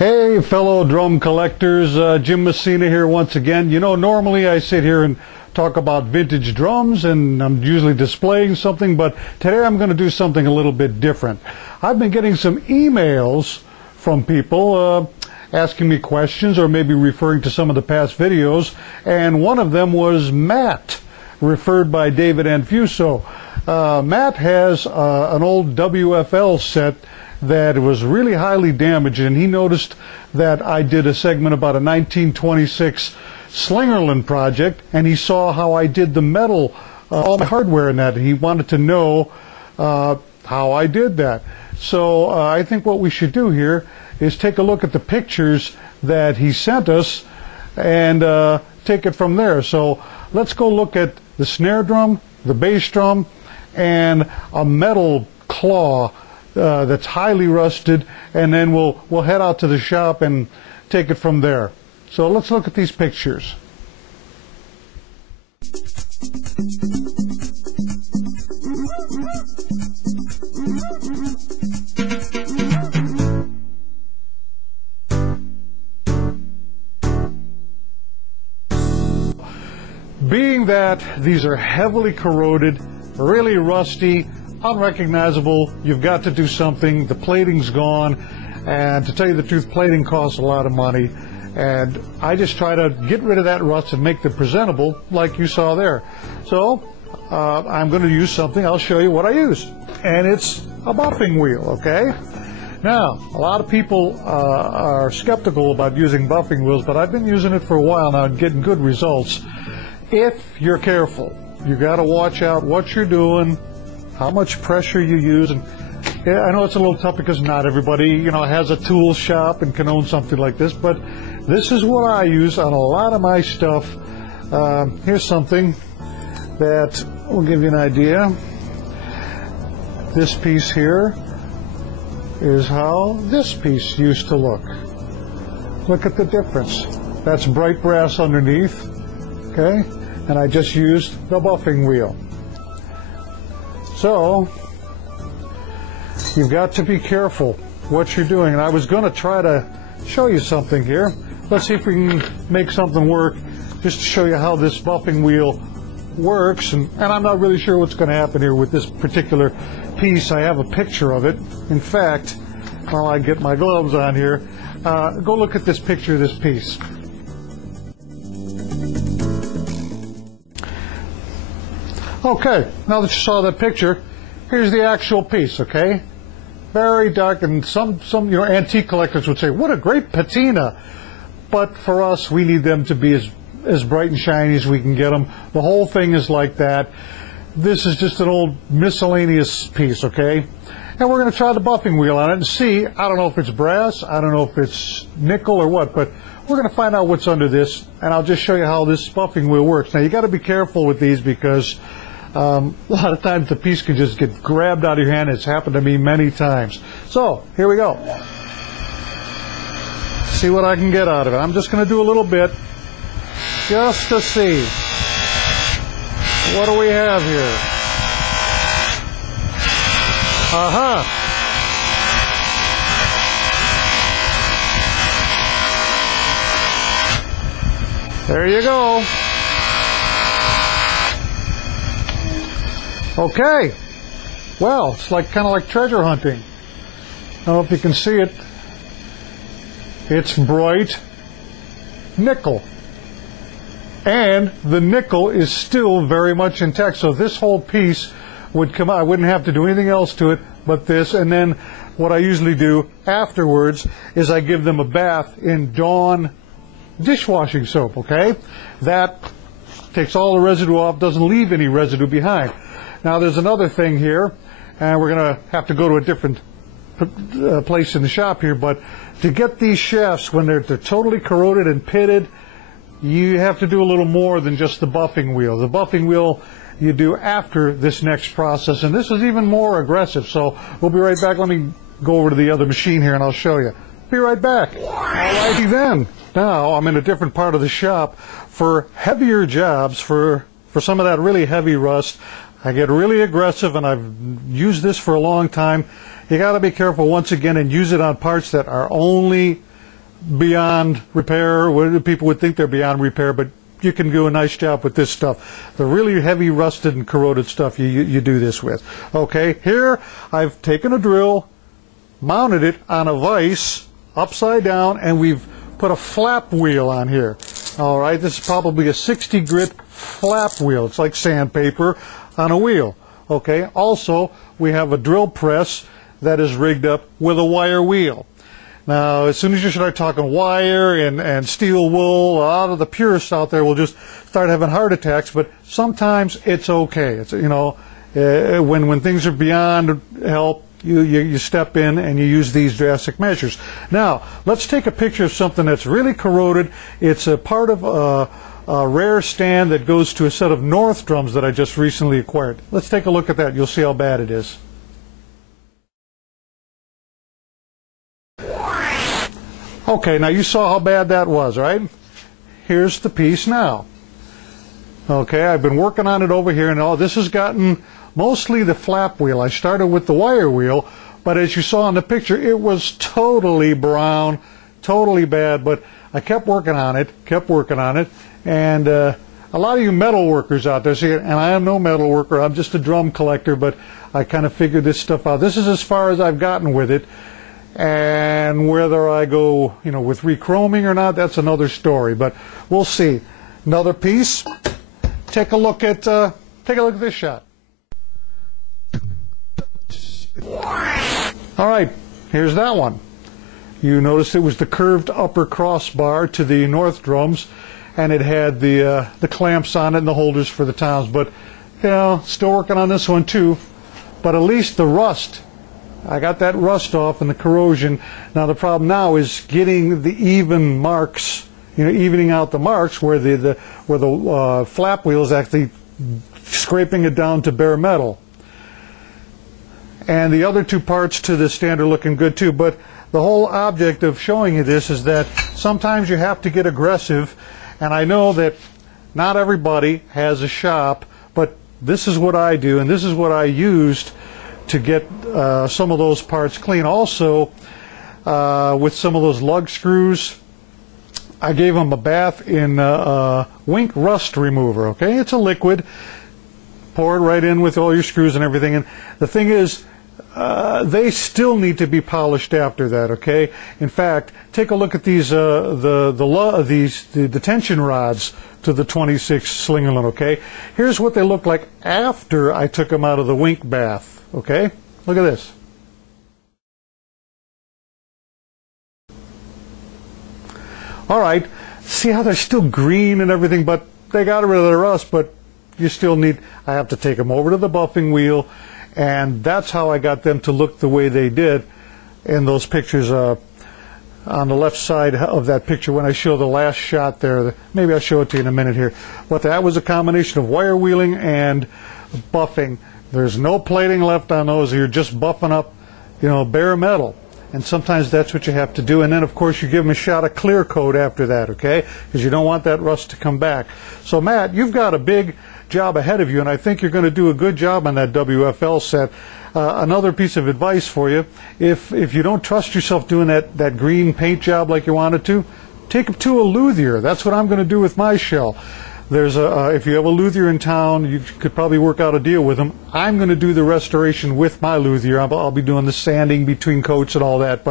Hey fellow drum collectors, Jim Messina here once again. You know, normally I sit here and talk about vintage drums and I'm usually displaying something, but today I'm going to do something a little bit different. I've been getting some emails from people asking me questions or maybe referring to some of the past videos, and one of them was Matt, referred by David Anfuso. Matt has an old WFL set that was really highly damaged, and he noticed that I did a segment about a 1926 Slingerland project, and he saw how I did the metal, all my hardware in that, and he wanted to know how I did that. So I think what we should do here is take a look at the pictures that he sent us and take it from there. So let's go look at the snare drum, the bass drum, and a metal claw that's highly rusted, and then we'll head out to the shop and take it from there. So let's look at these pictures. Being that these are heavily corroded, really rusty, unrecognizable, you've got to do something. The plating's gone, and to tell you the truth, plating costs a lot of money, and I just try to get rid of that rust and make them presentable like you saw there. So I'm going to use something. I'll show you what I use, and it's a buffing wheel. Okay, now a lot of people are skeptical about using buffing wheels, but I've been using it for a while now and getting good results. If you're careful, you got to watch out what you're doing, how much pressure you use. And yeah, I know it's a little tough because not everybody, you know, has a tool shop and can own something like this, but this is what I use on a lot of my stuff. Here's something that will give you an idea. This piece here is how this piece used to look. Look at the difference. That's bright brass underneath, okay? And I just used the buffing wheel. So you've got to be careful what you're doing. And I was going to try to show you something here. Let's see if we can make something work, just to show you how this buffing wheel works. And I'm not really sure what's going to happen here with this particular piece. I have a picture of it. In fact, while I get my gloves on here, go look at this picture of this piece. Okay, now that you saw that picture, here's the actual piece, okay? Very dark, and some you know, antique collectors would say, what a great patina. But for us, we need them to be as bright and shiny as we can get them. The whole thing is like that. This is just an old miscellaneous piece, okay? And we're going to try the buffing wheel on it and see. I don't know if it's brass, I don't know if it's nickel or what, but we're going to find out what's under this, and I'll just show you how this buffing wheel works. Now, you got to be careful with these because a lot of times the piece can just get grabbed out of your hand. It's happened to me many times. So here we go. See what I can get out of it. I'm just going to do a little bit just to see. What do we have here? Aha! There you go. Okay, well, it's like kind of like treasure hunting. I don't know if you can see it. It's bright nickel, and the nickel is still very much intact. So this whole piece would come out. I wouldn't have to do anything else to it but this. And then what I usually do afterwards is I give them a bath in Dawn dishwashing soap. Okay, that takes all the residue off, doesn't leave any residue behind. Now there's another thing here, and we're going to have to go to a different place in the shop here, but to get these shafts when they're totally corroded and pitted, you have to do a little more than just the buffing wheel. The buffing wheel you do after this next process, and this is even more aggressive. So we'll be right back. Let me go over to the other machine here and I'll show you. Be right back. Alrighty then. Now I'm in a different part of the shop for heavier jobs, for some of that really heavy rust. I get really aggressive, and I've used this for a long time. You got to be careful once again and use it on parts that are only beyond repair. People would think they're beyond repair, but you can do a nice job with this stuff. The really heavy rusted and corroded stuff you do this with. Okay, here I've taken a drill, mounted it on a vise upside down, and we've put a flap wheel on here. All right, this is probably a 60 grit flap wheel. It's like sandpaper on a wheel. Okay, also we have a drill press that is rigged up with a wire wheel. Now, as soon as you start talking wire and steel wool, a lot of the purists out there will just start having heart attacks, but sometimes it's okay. It's, you know, when things are beyond help, you step in and you use these drastic measures. Now, let's take a picture of something that's really corroded. It's a part of a rare stand that goes to a set of North drums that I just recently acquired. Let's take a look at that. You'll see how bad it is. Okay, now you saw how bad that was, right? Here's the piece now. Okay, I've been working on it over here, and all this has gotten mostly the flap wheel. I started with the wire wheel, but as you saw in the picture, it was totally brown, totally bad, but I kept working on it, and a lot of you metal workers out there see it, and I am no metal worker, I'm just a drum collector, but I kind of figured this stuff out. This is as far as I've gotten with it. And whether I go, you know, with rechroming or not, that's another story. But we'll see. Another piece. Take a look at this shot. All right, here's that one. You notice it was the curved upper crossbar to the North drums, and it had the clamps on it and the holders for the toms. But you know, still working on this one too. But at least the rust. I got that rust off and the corrosion. Now the problem now is getting the even marks, you know, evening out the marks where the flap wheel is actually scraping it down to bare metal. And the other two parts to the stand are looking good too. But the whole object of showing you this is that sometimes you have to get aggressive. And I know that not everybody has a shop, but this is what I do, and this is what I used to get some of those parts clean. Also, with some of those lug screws, I gave them a bath in Wink Rust Remover. Okay, it's a liquid. Pour it right in with all your screws and everything. And the thing is, they still need to be polished after that. Okay. In fact, take a look at these the tension rods to the 26 Slingerland. Okay. Here's what they look like after I took them out of the Wink bath. Okay, look at this. All right, see how they're still green and everything, but they got rid of the rust, but you still need, I have to take them over to the buffing wheel, and that's how I got them to look the way they did in those pictures on the left side of that picture when I show the last shot there. Maybe I'll show it to you in a minute here. But that was a combination of wire wheeling and buffing. There's no plating left on those. You're just buffing up, you know, bare metal. And sometimes that's what you have to do. And then, of course, you give them a shot of clear coat after that, okay? Because you don't want that rust to come back. So, Matt, you've got a big job ahead of you, and I think you're going to do a good job on that WFL set. Another piece of advice for you, if you don't trust yourself doing that green paint job like you wanted to, take it to a luthier. That's what I'm going to do with my shell. There's if you have a luthier in town, you could probably work out a deal with them. I'm going to do the restoration with my luthier. I'll be doing the sanding between coats and all that.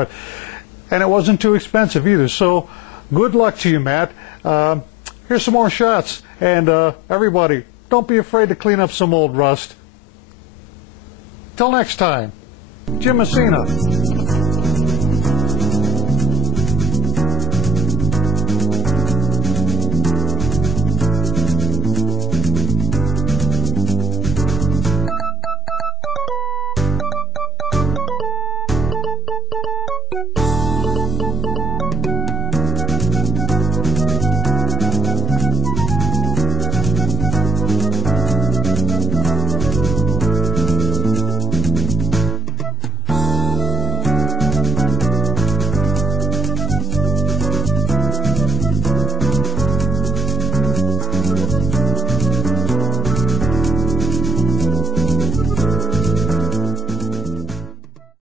And it wasn't too expensive either. So good luck to you, Matt. Here's some more shots. And everybody, don't be afraid to clean up some old rust. Till next time, Jim Messina.